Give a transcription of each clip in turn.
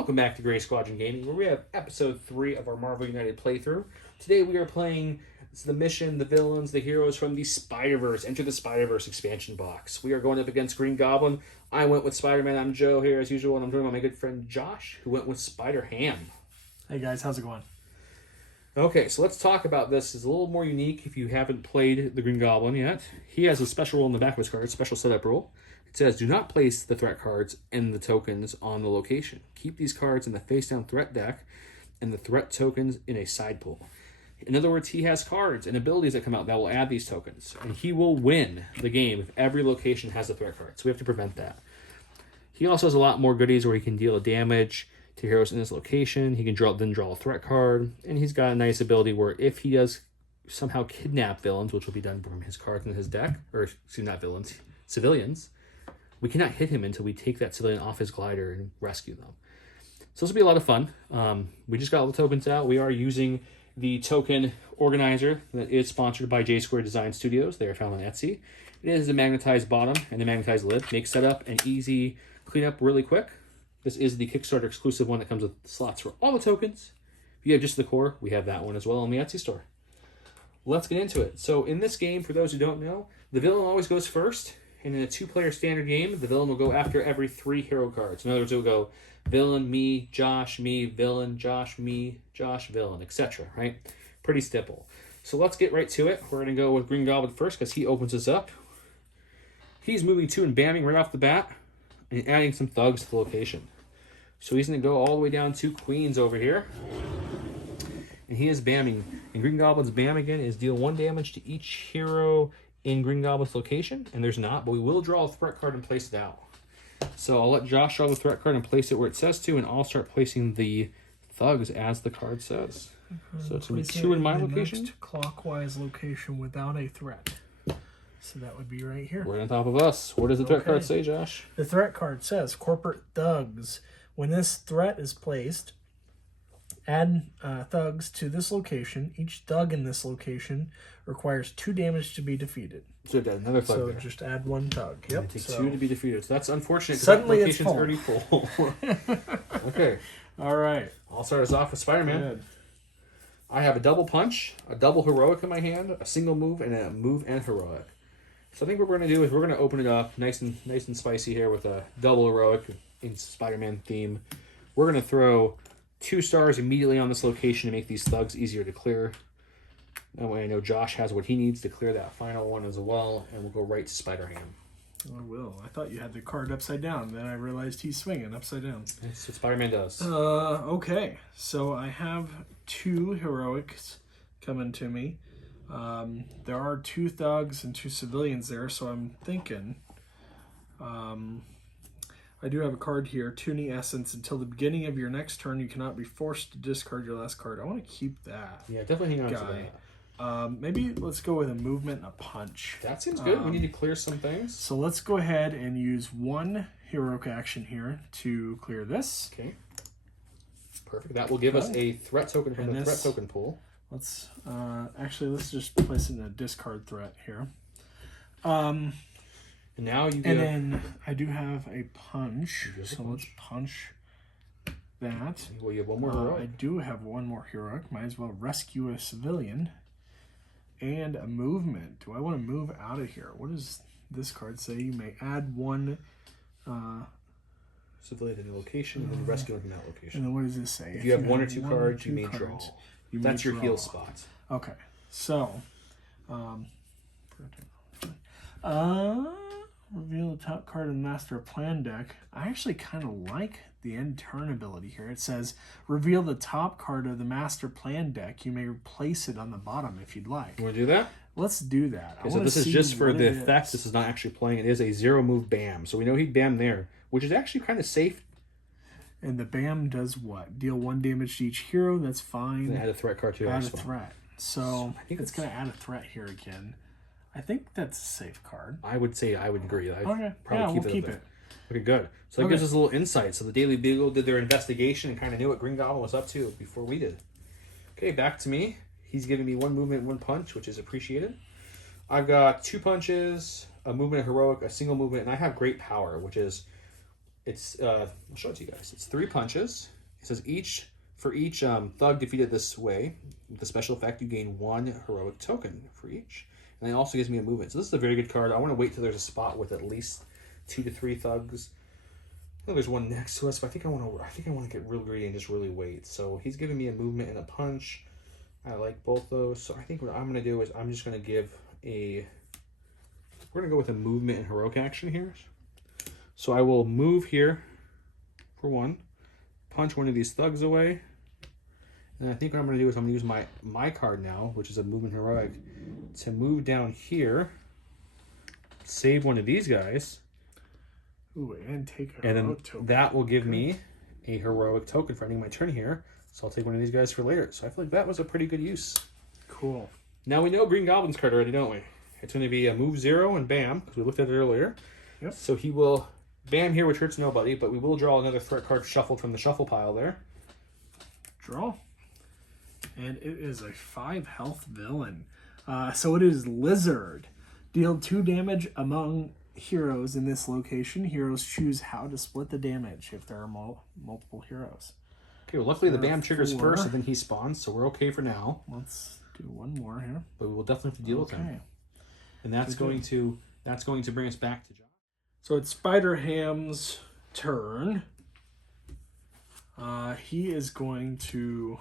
Welcome back to Grey Squadron Gaming, where we have episode 3 of our Marvel United playthrough. Today we are playing the mission, the villains, the heroes from the Spider-Verse, Enter the Spider-Verse expansion box. We are going up against Green Goblin. I went with Spider-Man. I'm Joe here as usual, and I'm joined by my good friend Josh, who went with Spider-Ham. Hey guys, how's it going? Okay, so let's talk about this. It's a little more unique if you haven't played the Green Goblin yet. He has a special rule in the back of his card, special setup rule. It says, do not place the threat cards and the tokens on the location. Keep these cards in the face-down threat deck and the threat tokens in a side pool. In other words, he has cards and abilities that come out that will add these tokens. And he will win the game if every location has a threat card. So we have to prevent that. He also has a lot more goodies where he can deal damage to heroes in his location. He can draw a threat card. And he's got a nice ability where if he does somehow kidnap villains, which will be done from his cards in his deck, or excuse me, not villains, civilians, we cannot hit him until we take that civilian off his glider and rescue them. So this will be a lot of fun. We just got all the tokens out. We are using the token organizer that is sponsored by J Square Design Studios. They are found on Etsy. It is a magnetized bottom and a magnetized lid. Makes setup and easy cleanup really quick. This is the Kickstarter exclusive one that comes with slots for all the tokens. If you have just the core, we have that one as well on the Etsy store. Let's get into it. So in this game, for those who don't know, the villain always goes first. And in a 2-player standard game, the villain will go after every 3 hero cards. In other words, it will go villain, me, villain, Josh, me, Josh, villain, etc. Right? Pretty simple. So let's get right to it. We're going to go with Green Goblin first because he opens us up. He's moving 2 and bamming right off the bat and adding some thugs to the location. So he's going to go all the way down to Queens over here. And he is bamming. And Green Goblin's bam again is deal 1 damage to each hero in Green Goblin's location, and there's not, but we will draw a threat card and place it out. So I'll let Josh draw the threat card and place it where it says to, and I'll start placing the thugs as the card says. So it's going to be 2 in my location. Next clockwise location without a threat. So that would be right here. Right on top of us. What does the threat card say, Josh? The threat card says, corporate thugs. When this threat is placed, add thugs to this location. Each thug in this location requires 2 damage to be be So we've got another thug there. just add 1 thug. Yep. Take 2 to be defeated. So that's unfortunate because Suddenly that it's location's full. already full. Okay. All right. I'll start us off with Spider-Man. Good. I have a double punch, a double heroic in my hand, a single move, and a move and heroic. So I think what we're going to do is we're going to open it up nice and spicy here with a double heroic in Spider-Man theme. We're going to throw 2 stars immediately on this location to make these thugs easier to clear. That way I know Josh has what he needs to clear that final one as well, and we'll go right to Spider-Ham. I will. I thought you had the card upside down. Then I realized he's swinging upside down. That's what Spider-Man does. Okay. So I have 2 heroics coming to me. There are 2 thugs and 2 civilians there, so I'm thinking... I do have a card here, Toonie Essence. Until the beginning of your next turn, you cannot be forced to discard your last card. I want to keep that. Yeah, definitely hang on to that. Maybe let's go with a movement and a punch. That seems good. We need to clear some things. So let's go ahead and use 1 heroic action here to clear this. Okay. Perfect. That will give us a threat token from the threat token pool. Let's let's just place it in a discard threat here. And now you get... And then I do have a punch. So let's punch that. Well, you have 1 more heroic. I do have 1 more heroic. Might as well rescue a civilian. And a movement. Do I want to move out of here? What does this card say? You may add 1... civilian to the location and then rescue from that location. And then what does this say? If you have 1 or 2 cards, you may draw. That's your heal spot. Okay. So... reveal the top card of the Master Plan deck. I actually kind of like the end turn ability here. It says, reveal the top card of the Master Plan deck. You may replace it on the bottom if you'd like. You want to do that? Let's do that. Okay, so this is just for the effect. This is not actually playing. It is a 0 move bam. So we know he'd bam there, which is actually kind of safe. And the bam does what? Deal 1 damage to each hero. That's fine. And add a threat card to it. Add a threat. So I think it's going to add a threat here again. I think that's a safe card. I would agree. Okay. Probably keep it. Okay, good. So that gives us a little insight. So the Daily Beagle did their investigation and kind of knew what Green Goblin was up to before we did. Okay, back to me. He's giving me 1 movement, 1 punch, which is appreciated. I've got 2 punches, a movement, a heroic, a single movement, and I have great power, which is It's I'll show it to you guys. It's 3 punches. It says for each thug defeated this way, with the special effect, you gain 1 heroic token for each. And it also gives me a movement. So this is a very good card. I want to wait till there's a spot with at least 2 to 3 thugs. I know there's one next to us, but I think I want to get real greedy and just really wait. So he's giving me a movement and a punch. I like both those. So I think what I'm going to do is I'm just going to give we're going to go with a movement and heroic action here. So I will move here for 1, punch one of these thugs away. And I think what I'm going to do is I'm going to use my card now, which is a movement heroic, to move down here, save one of these guys. Ooh, and take a and then heroic token. That will give me a heroic token for ending my turn here. So I'll take one of these guys for later. So I feel like that was a pretty good use. Cool. Now we know Green Goblin's card already, don't we? It's going to be a move 0 and bam, because we looked at it earlier. Yep. So he will bam here, which hurts nobody, but we will draw another threat card shuffled from the shuffle pile there. Draw. And it is a 5 health villain. So it is Lizard. Deal 2 damage among heroes in this location. Heroes choose how to split the damage if there are multiple heroes. Okay, well, luckily the BAM triggers 4. first and then he spawns, so we're okay for now. Let's do one more here. But we will definitely have to deal with him. And that's going to bring us back to John. So it's Spider Ham's turn. He is going to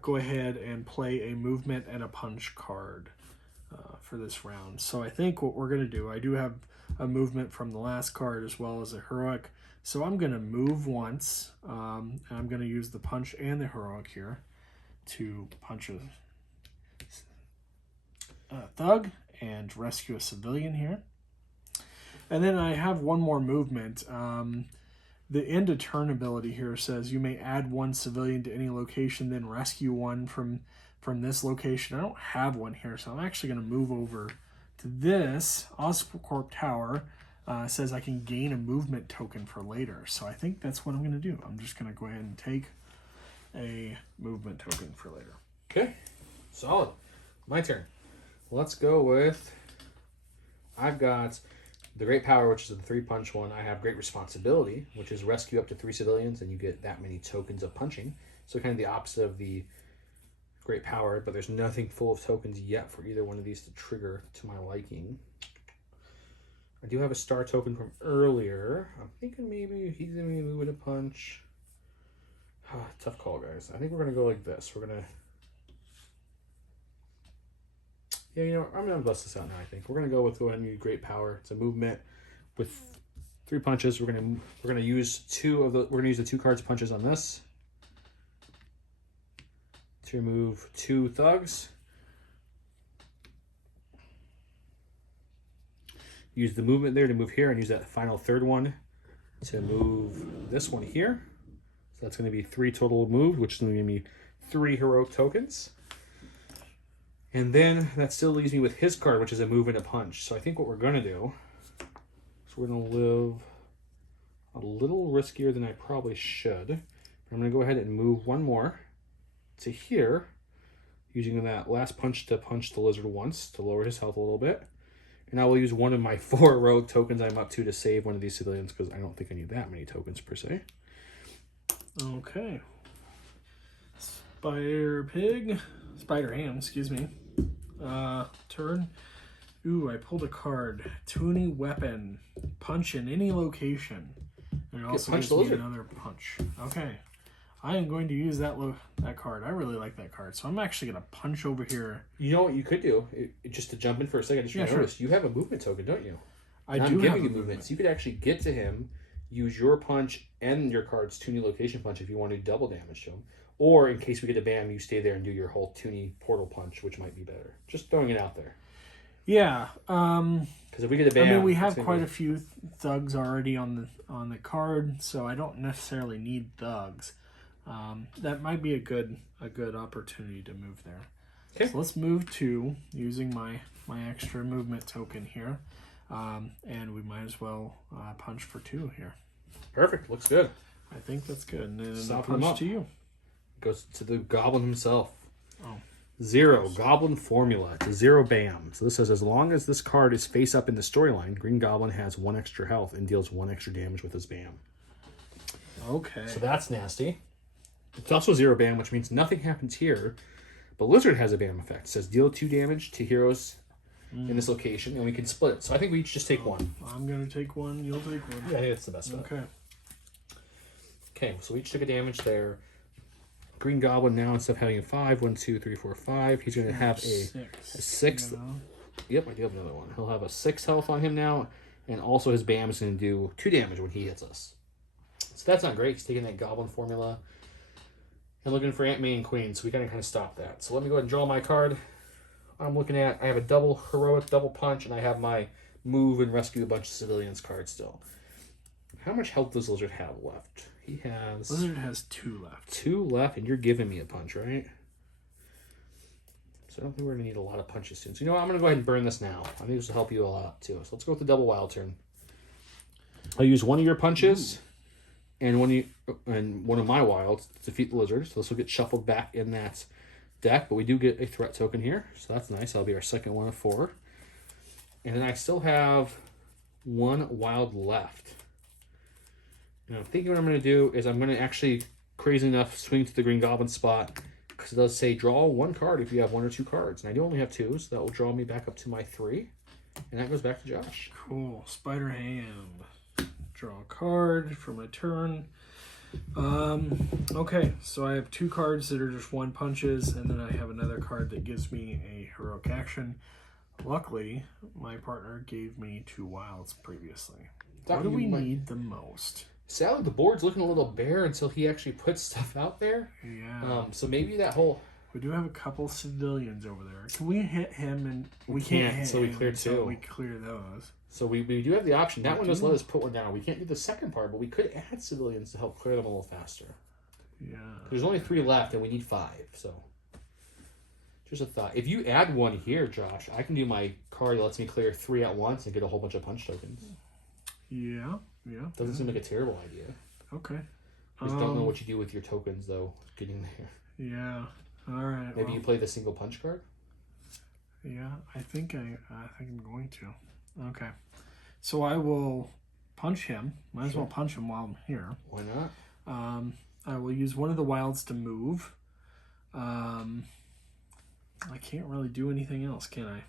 go ahead and play a movement and a punch card for this round. So I think what we're going to do, I do have a movement from the last card as well as a heroic. So I'm going to move once, and I'm going to use the punch and the heroic here to punch a thug and rescue a civilian here. And then I have one more movement. The end of turn ability here says you may add 1 civilian to any location, then rescue 1 from this location. I don't have one here, so I'm actually going to move over to this. Oscorp Tower says I can gain a movement token for later. So I think that's what I'm going to do. I'm just going to go ahead and take a movement token for later. Okay, solid. My turn. Let's go with, I've got the Great Power, which is the 3-punch one. I have Great Responsibility, which is rescue up to 3 civilians, and you get that many tokens of punching. So kind of the opposite of the Great Power, but there's nothing full of tokens yet for either one of these to trigger to my liking. I do have a star token from earlier. I'm thinking maybe he's going to be moving a punch. Tough call, guys. I think we're going to go like this. We're going to... Yeah, you know, I'm going to bust this out now, I think. We're going to go ahead and use Great Power. It's a movement with 3 punches. We're going to use the 2 cards punches on this to remove 2 thugs. Use the movement there to move here and use that final 3rd one to move this one here. So that's going to be 3 total moved, which is going to give me 3 heroic tokens. And then that still leaves me with his card, which is a move and a punch. So I think what we're going to do is we're going to live a little riskier than I probably should. I'm going to go ahead and move 1 more to here, using that last punch to punch the lizard once to lower his health a little bit. And I will use 1 of my 4 rogue tokens I'm up to save one of these civilians, because I don't think I need that many tokens per se. Okay. Spider Ham, excuse me. Turn. Ooh, I pulled a card. Tuny Weapon. Punch in any location. And it also gives me another punch. Okay. I am going to use that card. I really like that card. So I'm actually going to punch over here. You know what you could do? Just to jump in for a second, I just noticed you have a movement token, don't you? I do have a movement. So you could actually get to him, use your punch and your card's Tuny location punch if you want to do double damage to him. Or in case we get a BAM, you stay there and do your whole Tuny portal punch, which might be better. Just throwing it out there. Yeah. Because if we get a BAM, I mean, we have quite a few thugs already on the card, so I don't necessarily need thugs. That might be a good opportunity to move there. Okay. So let's move to using my extra movement token here, and we might as well punch for 2 here. Perfect. Looks good. I think that's good. And then a Soften him punch up. to you. Goes to the Goblin himself. Oh. 0, Goblin Formula. It's a 0 BAM. So this says as long as this card is face up in the storyline, Green Goblin has 1 extra health and deals 1 extra damage with his BAM. Okay. So that's nasty. It's also 0 BAM, which means nothing happens here. But Lizard has a BAM effect. It says deal 2 damage to heroes in this location, and we can split it. So I think we each just take 1. I'm going to take 1. You'll take 1. Yeah, I think it's the best bet. Okay. Okay, so we each took a damage there. Green Goblin now, instead of having a 5, 1, 2, 3, 4, 5, he's going to have a 6. Yep, I do have another one. He'll have a 6 health on him now, and also his BAM is going to do 2 damage when he hits us. So that's not great. He's taking that Goblin Formula and looking for Aunt May and Queen, so we gotta kind of stop that. So let me go ahead and draw my card. I'm looking at, I have a double heroic, double punch, and I have my move and rescue a bunch of civilians card still. How much health does Lizard have left? He has... Lizard has 2 left. 2 left, and you're giving me a punch, right? So I don't think we're gonna need a lot of punches soon. So you know what, I'm gonna go ahead and burn this now. I think this will help you a lot too. So let's go with the double wild turn. I'll use 1 of your punches. And one of my wilds to defeat the Lizard. So this will get shuffled back in that deck. But we do get a threat token here. So that's nice. That'll be our second one of 4. And then I still have 1 wild left. And I'm thinking what I'm going to do is I'm going to actually, crazy enough, swing to the Green Goblin spot. Because it does say draw 1 card if you have 1 or 2 cards. And I do only have 2. So that will draw me back up to my 3. And that goes back to Josh. Cool. Spider Hand. Draw a card for my turn. Okay, so I have 2 cards that are just 1 punches, and then I have another card that gives me a heroic action. Luckily, my partner gave me 2 wilds previously. What do we need the most? Sadly, the board's looking a little bare until he actually puts stuff out there. Yeah. So maybe that whole... We do have a couple civilians over there. Can we hit him? And we can't hit so we him, clear 2. So we clear those. So we do have the option. That one does let us put 1 down. We can't do the second part, but we could add civilians to help clear them a little faster. Yeah. There's only 3 left, and we need 5. So just a thought. If you add 1 here, Josh, I can do my card that lets me clear 3 at once and get a whole bunch of punch tokens. Yeah. Yeah. Doesn't seem like a terrible idea. Okay. I just don't know what you do with your tokens, though, getting there. Yeah. All right. Maybe you play the single punch card? Yeah, I think I'm going to. Okay. So I will punch him. Might as well punch him while I'm here. Why not? I will use 1 of the wilds to move. I can't really do anything else, can I?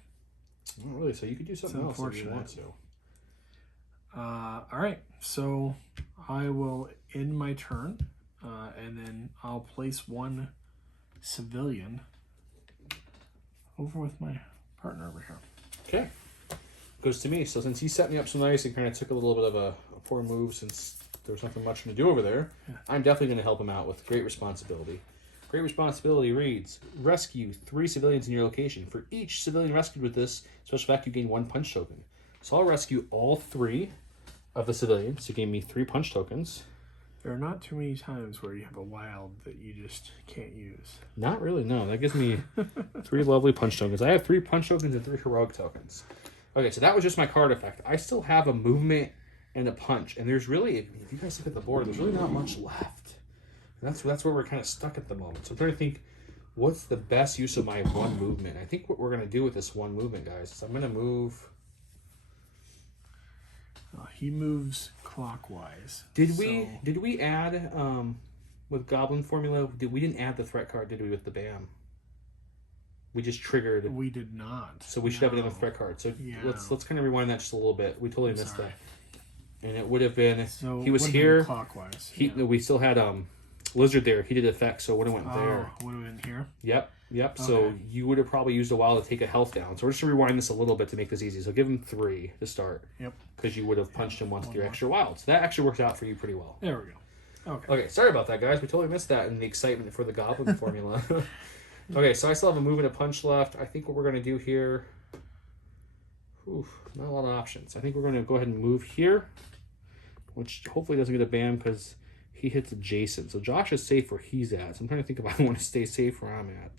Not really. So you could do something else if you want to. All right. So I will end my turn, and then I'll place 1 civilian over with my partner over here. Okay. Goes to me. So since he set me up so nice and kind of took a little bit of a poor move since there was nothing much to do over there, I'm definitely going to help him out with great responsibility. Great responsibility reads, rescue 3 civilians in your location. For each civilian rescued with this special effect, you gain 1 punch token. So I'll rescue all 3 of the civilians to gain me 3 punch tokens. There are not too many times where you have a wild that you just can't use. Not really, no. That gives me 3 lovely punch tokens. I have 3 punch tokens and 3 heroic tokens. Okay, so that was just my card effect. I still have a movement and a punch, and there's really, if you guys look at the board, there's really not much left. And that's where we're kind of stuck at the moment. So I'm trying to think, what's the best use of my 1 movement? I think what we're going to do with this 1 movement, guys, is I'm going to move... He moves clockwise. Did we add with Goblin Formula? We didn't add the threat card, did we, with the BAM? We just triggered. We did not. So we should have another threat card. So let's kind of rewind that just a little bit. We totally missed that. And it would have been he was here. Clockwise. We still had Lizard there. He did effects, so it would have went there. Would have been here. Yep. Okay. So you would have probably used a while to take a health down. So we're just gonna rewind this a little bit to make this easy. So give him 3 to start. Yep. Because you would have punched him once with your extra wild. So that actually worked out for you pretty well. There we go. Okay. Okay. Sorry about that, guys. We totally missed that in the excitement for the Goblin Formula. Okay, so I still have a move and a punch left. I think what we're gonna do here. Not a lot of options. I think we're gonna go ahead and move here, which hopefully doesn't get a BAM because he hits adjacent. So Josh is safe where he's at. So I'm trying to think if I want to stay safe where I'm at.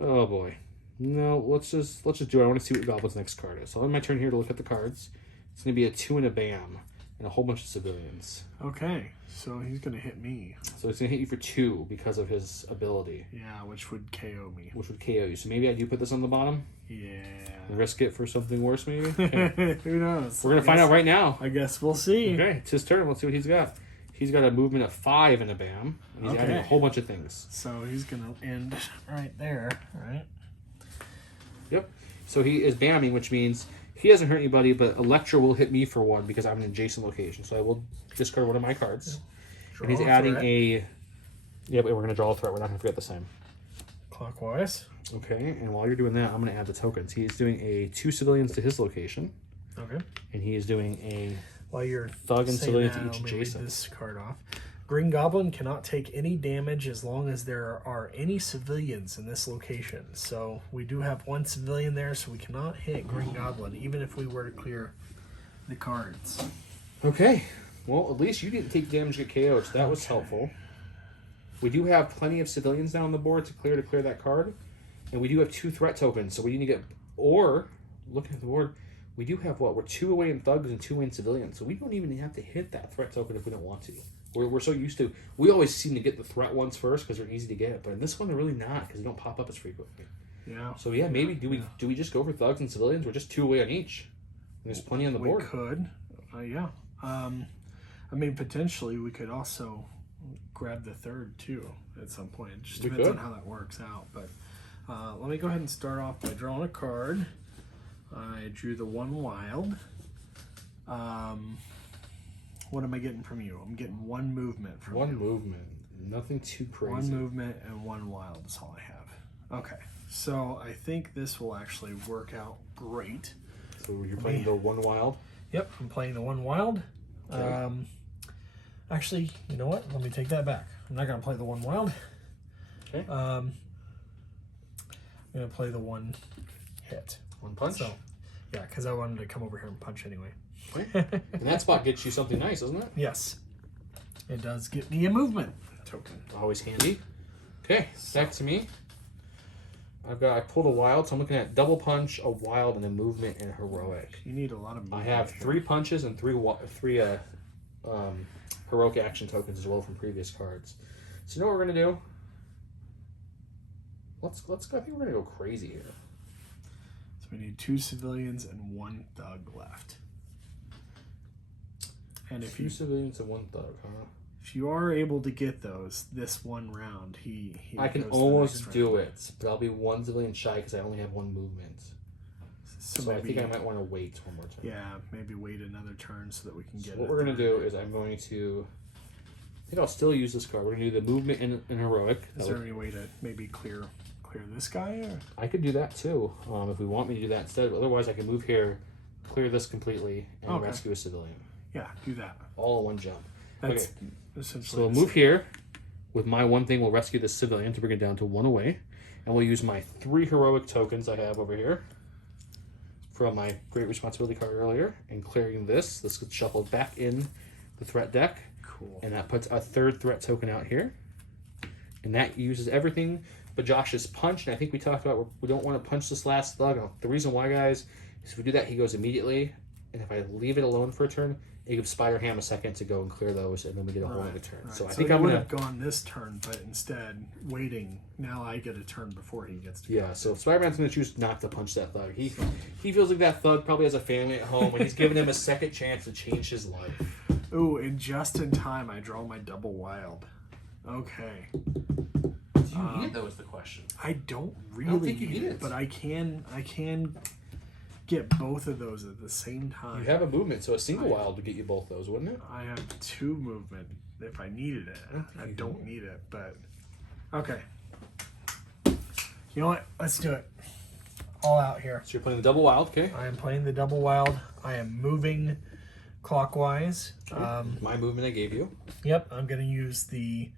Oh boy. No, let's just do it. I want to see what Goblin's next card is. So on my turn here to look at the cards. It's going to be a 2 and a BAM. and a whole bunch of civilians. Okay, so he's gonna hit me. So it's gonna hit you for 2 because of his ability, Yeah, which would KO me. which would KO you. So maybe I do put this on the bottom Yeah. and risk it for something worse, maybe. Okay. Who knows? We're gonna find out right now. I guess we'll see. Okay, it's his turn. Let's see what he's got. He's got a movement of 5 and a bam. And he's adding a whole bunch of things. So he's gonna end right there, right? Yep. So he is bamming, which means he doesn't hurt anybody, but Electra will hit me for 1 because I'm in an adjacent location. So I will discard one of my cards. Draw And he's a adding threat. a... Yeah, but we're going to draw a threat. We're not going to forget the same. Clockwise. Okay, and while you're doing that, I'm going to add the tokens. He's doing a 2 civilians to his location. Okay. And he is doing a While you're thug and saying civilian that, to each let me read adjacent. this card off. Green Goblin cannot take any damage as long as there are any civilians in this location. So we do have 1 civilian there, so we cannot hit Green Goblin, even if we were to clear the cards. Okay. Well, at least you didn't take damage to get KO'd, so that was helpful. We do have plenty of civilians now on the board to clear that card. And we do have 2 threat tokens, so we need to get... Or, looking at the board, we do have what? We're 2 away in thugs and 2 away in civilians. So we don't even have to hit that threat token if we don't want to. We're so used to... We always seem to get the threat ones first because they're easy to get. But in this one, they're really not because they don't pop up as frequently. Yeah. So yeah, maybe do we just go for thugs and civilians? We're just 2 away on each. And there's plenty on the board. We could. Yeah. I mean, potentially we could also grab the 3rd too at some point. It just depends on how that works out. But let me go ahead and start off by drawing a card. I drew the 1 wild. What am I getting from you? I'm getting 1 movement from you. 1 movement. Nothing too crazy. 1 movement and 1 wild is all I have. Okay. So I think this will actually work out great. So you're playing the 1 wild? Yep, I'm playing the 1 wild. Okay. Actually, you know what? Let me take that back. I'm not going to play the 1 wild. Okay. I'm going to play the 1 hit. 1 punch? So, yeah, because I wanted to come over here and punch anyway. Okay. And that spot gets you something nice, doesn't it? Yes. It does get me a movement token. Always handy. Okay, back to me. I pulled a wild, so I'm looking at double punch, a wild, and a movement and a heroic. You need a lot of movement. I have 3 punches and 3 heroic action tokens as well from previous cards. So you know what we're gonna do? Let's go. I think we're gonna go crazy here. So we need 2 civilians and 1 thug left. And if 2 civilians and 1 thug, huh? If you are able to get those this 1 round, he I can goes the almost next do round. it, but I'll be 1 civilian shy because I only have 1 movement. So I think I might want to wait 1 more time. Yeah, maybe wait another turn so that we can get What it. we're going to do is I'm going to... I think I'll still use this card. We're going to do the movement and heroic. Is there any way to maybe clear this guy? Or? I could do that too, if we want me to do that instead. But otherwise, I can move here, clear this completely, and rescue a civilian. Yeah, do that. All in 1 jump. That's okay. essentially. So we'll move here. With my 1 thing, we'll rescue the civilian to bring it down to 1 away. And we'll use my 3 heroic tokens I have over here from my Great Responsibility card earlier. And clearing this gets shuffled back in the threat deck. Cool. And that puts a 3rd threat token out here. And that uses everything but Josh's punch. And I think we talked about we don't want to punch this last thug. The reason why, guys, is if we do that, he goes immediately. And if I leave it alone for a turn, it gives Spider Ham a second to go and clear those, and then we get a whole other turn. Right. So I So think he I'm would gonna have gone this turn, but instead waiting. Now I get a turn before he gets to. yeah. So Spider-Man's gonna choose not to punch that thug. He feels like that thug probably has a family at home, and he's giving him a second chance to change his life. Ooh, and just in time, I draw my double wild. Okay. Do you need those? The question. I don't really think you need need it, it. but I can get both of those at the same time. You have a movement, so a single wild would get you both those, wouldn't it? I have 2 movement if I needed it. I don't need it, but okay. You know what? Let's do it. All out here. So you're playing the double wild, okay? I am playing the double wild. I am moving clockwise. My movement I gave you. Yep, I'm going to use the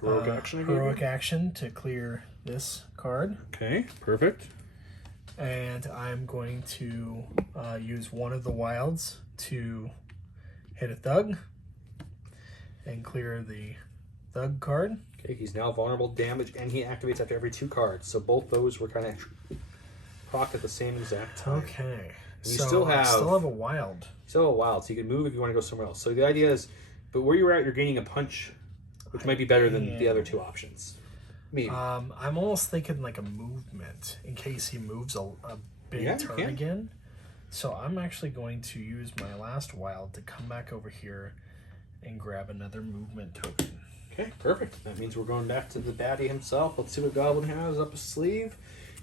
Heroic action I gave you. heroic action to clear this card. Okay, perfect. And I'm going to use 1 of the wilds to hit a thug and clear the thug card. Okay, he's now vulnerable damage, and he activates after every 2 cards. So both those were kind of proc at the same exact time. Okay, You still have a wild. Still a wild, so you can move if you want to go somewhere else. So the idea is, but where you're at, you're gaining a punch, which might be better than the other two options. Maybe. I'm almost thinking like a movement in case he moves a big turn again. So I'm actually going to use my last wild to come back over here and grab another movement token. Okay, perfect. That means we're going back to the baddie himself. Let's see what Goblin has up his sleeve.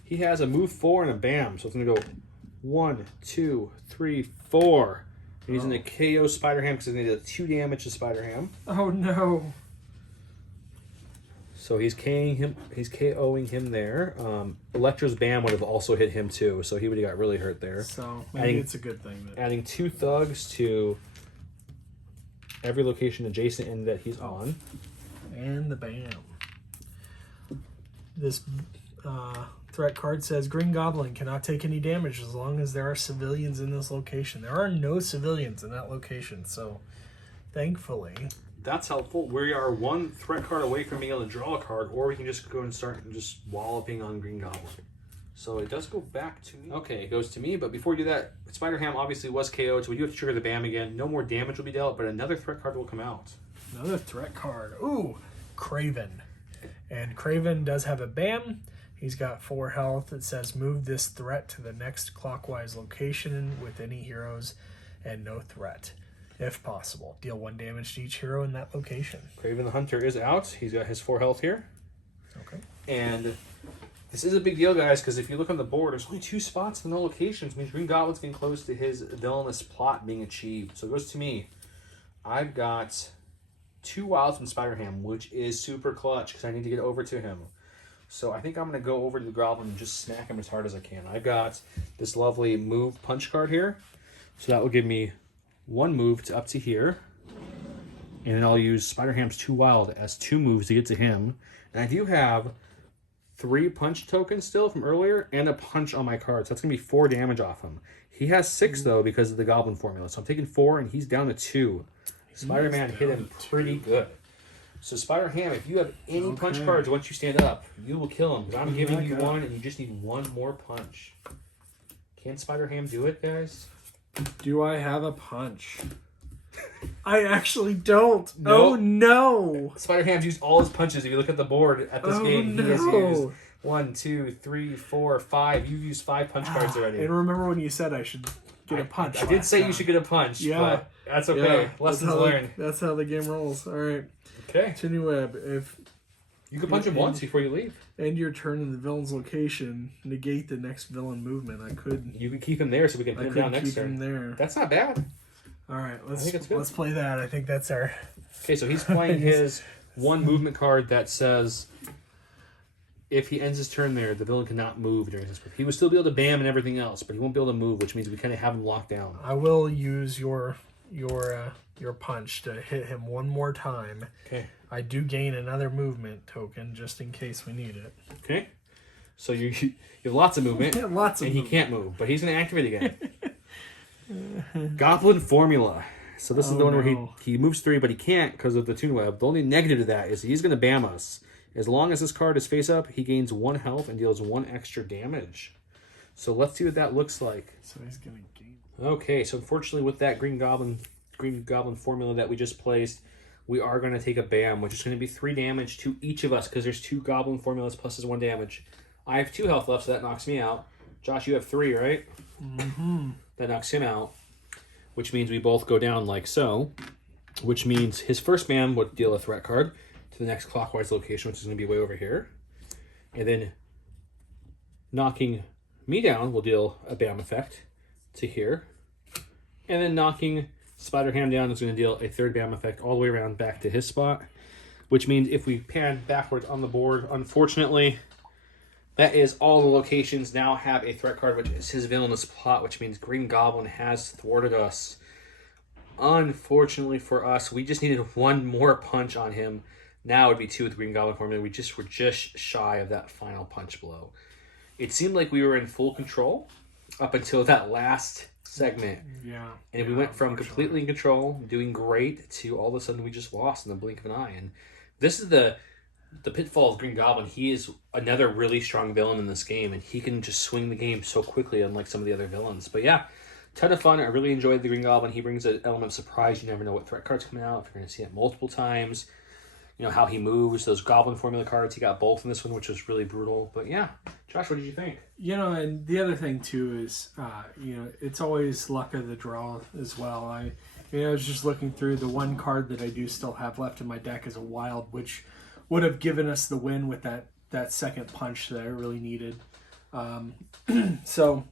He has a move 4 and a bam. So it's going to go 1, 2, 3, 4. He's using the KO Spider-Ham because he's going to do 2 damage to Spider-Ham. Oh no. So he's KOing him there. Electro's bam would have also hit him too, so he would have got really hurt there. So maybe it's a good thing. Adding 2 thugs to every location adjacent in that he's on. And the bam. This threat card says Green Goblin cannot take any damage as long as there are civilians in this location. There are no civilians in that location, so thankfully. That's helpful. We are 1 threat card away from being able to draw a card, or we can just go and start just walloping on Green Goblin. So it does go back to me. Okay, it goes to me, but before we do that, Spider-Ham obviously was KO'd, so we do have to trigger the BAM again. No more damage will be dealt, but another threat card will come out. Another threat card. Ooh, Craven. And Craven does have a BAM. He's got 4 health. It says move this threat to the next clockwise location with any heroes and no threat, if possible. Deal 1 damage to each hero in that location. Craven the Hunter is out. He's got his 4 health here. Okay. And this is a big deal, guys, because if you look on the board, there's only 2 spots in no locations. It means Green Goblin's getting close to his villainous plot being achieved. So it goes to me. I've got 2 wilds from Spider-Ham, which is super clutch because I need to get over to him. So I think I'm going to go over to the Goblin and just smack him as hard as I can. I've got this lovely move punch card here. So that will give me 1 move to up to here. And then I'll use Spider-Ham's 2 wild as 2 moves to get to him. And I do have 3 punch tokens still from earlier and a punch on my card. So that's going to be 4 damage off him. He has 6 though because of the Goblin formula. So I'm taking 4 and he's down to 2. Spider-Man hit him pretty good. So Spider-Ham, if you have any punch cards once you stand up, you will kill him. But I'm giving you 1 and you just need 1 more punch. Can Spider-Ham do it, guys? Do I have a punch? I actually don't. Nope. Oh no! Spider-Ham's used all his punches. If you look at the board at this game, he has used 1, 2, 3, 4, 5. You've used 5 punch cards already. And remember when you said I should get a punch? I did say you should get a punch. Yeah, but that's okay. Lessons learned. That's how the game rolls. All right. Okay. Tinyweb, if you can punch him once before you leave. End your turn in the villain's location. Negate the next villain movement. I could. You can keep him there so we can pin him down next turn. There. That's not bad. All right, let's play that. I think that's our. Okay, so he's playing his 1 movement card that says if he ends his turn there, the villain cannot move during his. He will still be able to bam and everything else, but he won't be able to move, which means we kind of have him locked down. I will use your punch to hit him 1 more time. Okay. I do gain another movement token just in case we need it. Okay. So you have lots of movement. Lots of and movement. He can't move, but he's going to activate again. Goblin formula. So this is the one where he moves 3, but he can't because of the Toon Web. The only negative to that is he's going to bam us. As long as this card is face up, he gains 1 health and deals 1 extra damage. So let's see what that looks like. So he's going to gain. Okay, so unfortunately with that Green Goblin formula that we just placed, we are going to take a bam, which is going to be 3 damage to each of us because there's 2 Goblin formulas plus his 1 damage. I have 2 health left, so that knocks me out. Josh, you have 3, right? Mm-hmm. That knocks him out, which means we both go down like so, which means his first bam would deal a threat card to the next clockwise location, which is going to be way over here. And then knocking me down will deal a bam effect to here. And then knocking Spider-Ham down is going to deal a 3rd bam effect all the way around back to his spot, which means if we pan backwards on the board, unfortunately, that is all the locations now have a threat card, which is his villainous plot, which means Green Goblin has thwarted us. Unfortunately for us, we just needed 1 more punch on him. Now it would be 2 with Green Goblin formula. We were just shy of that final punch blow. It seemed like we were in full control up until that last segment. Yeah. And we went from completely in control, doing great, to all of a sudden we just lost in the blink of an eye. And this is the pitfall of Green Goblin. He is another really strong villain in this game, and he can just swing the game so quickly, unlike some of the other villains. But yeah, ton of fun. I really enjoyed the Green Goblin. He brings an element of surprise. You never know what threat cards come out. If you're going to see it multiple times, you know how he moves. Those Goblin formula cards, he got both in this one, which was really brutal. But yeah, Josh, what did you think? You know, and the other thing too is, you know, it's always luck of the draw as well. I was just looking through the one card that I do still have left in my deck is a Wild, which would have given us the win with that second punch that I really needed. So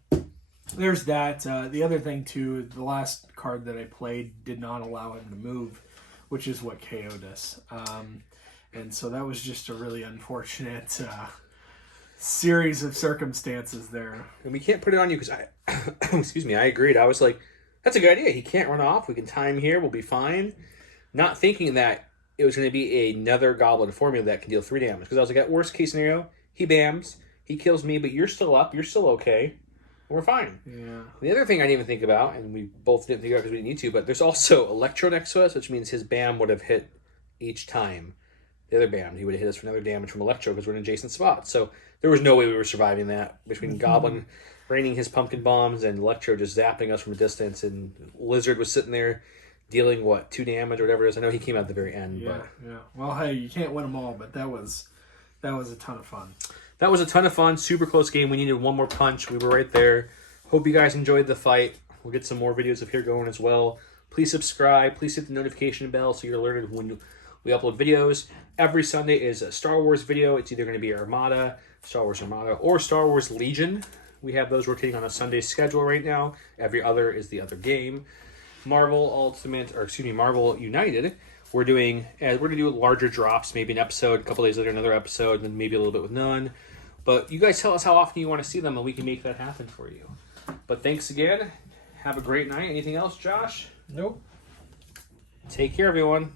there's that. The other thing too, the last card that I played did not allow him to move, which is what KO'd us. And so that was just a really unfortunate series of circumstances there. And we can't put it on you because I, excuse me, I agreed. I was like, that's a good idea. He can't run off. We can time here. We'll be fine. Not thinking that it was going to be another Goblin formula that can deal 3 damage. Because I was like, at worst case scenario, he bams, he kills me, but you're still up. You're still okay. We're fine. Yeah. The other thing I didn't even think about, and we both didn't think about because we didn't need to, but there's also Electro next to us, which means his bam would have hit each time. The other bam, he would have hit us for another damage from Electro because we're in adjacent spots. So there was no way we were surviving that between Goblin raining his pumpkin bombs and Electro just zapping us from a distance, and Lizard was sitting there dealing, 2 damage or whatever it is. I know he came out at the very end. Yeah, but yeah. Well, hey, you can't win them all, but that was a ton of fun. That was a ton of fun. Super close game. We needed one more punch. We were right there. Hope you guys enjoyed the fight. We'll get some more videos of here going as well. Please subscribe. Please hit the notification bell so you're alerted when we upload videos. Every Sunday is a Star Wars video. It's either going to be Armada, Star Wars Armada, or Star Wars Legion. We have those rotating on a Sunday schedule right now. Every other is the other game. Marvel United. We're going to do larger drops, maybe an episode, a couple days later another episode, and then maybe a little bit with none. But you guys tell us how often you want to see them, and we can make that happen for you. But thanks again. Have a great night. Anything else, Josh? Nope. Take care, everyone.